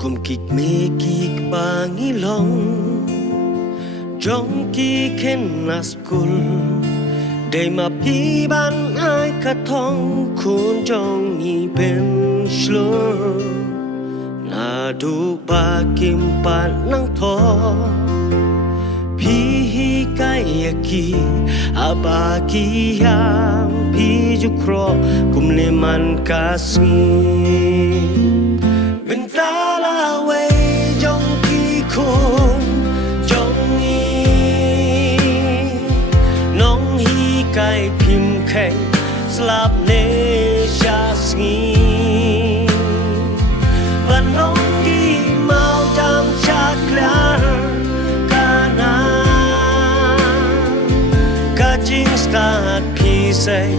Kum kik me kik pangilong Jong ki khen naskul Day ma pi ban ai ka thong Kun jong ni ben slur Na du ba kim pan nang tho Pi hi kai ki aba ki yam pi ju kro kum le man kasngi Bentala we jong ki khum jong ni nong hi kai phim khen slap ne sha sngi ban nong ki mau jam cha klar kana ka jing start pi say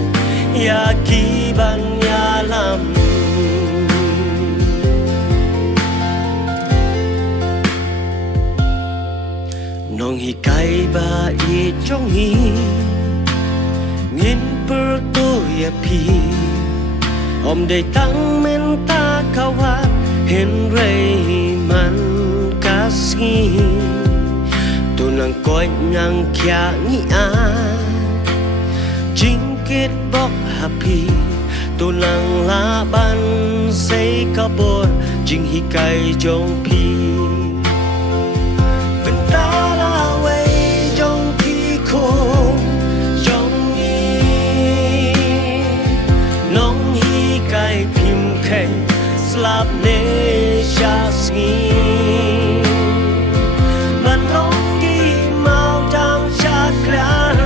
ya ki ban ya lam Nong hi kai ba I trong hi Ngin per to ya pi Om day tang men ta kawat Hen rei man kasngi Tu nang koi nang kya ni a Jing kết bok happy Tu nang la ban say kabor Jing hi kai jong pi Slap ne sha sngi man long ki mau jam sha klar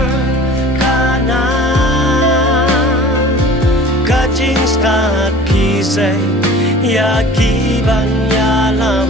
kana ka jing start pi say ya ki ban ya lam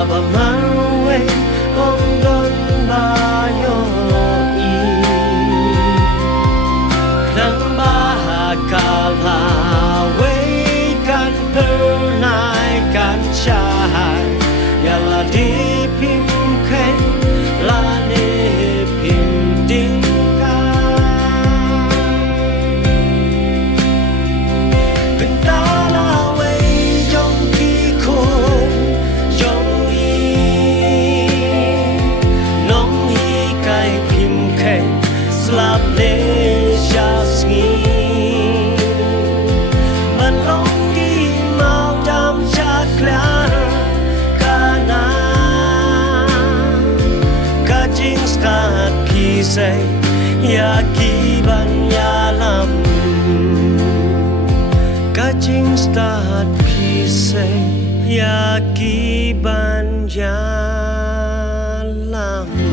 Aba marwe ong don ba yo I Nang ba ka la we kan per nai kan chai Ya la di pim khen la ne pim ding ka Bentala we jong ki khum Slap ne sha sngi man long ki mau jam cha klar kana ka jing start pi say ya ki ban ya lam ka jing start pi say ya ki ban ya lam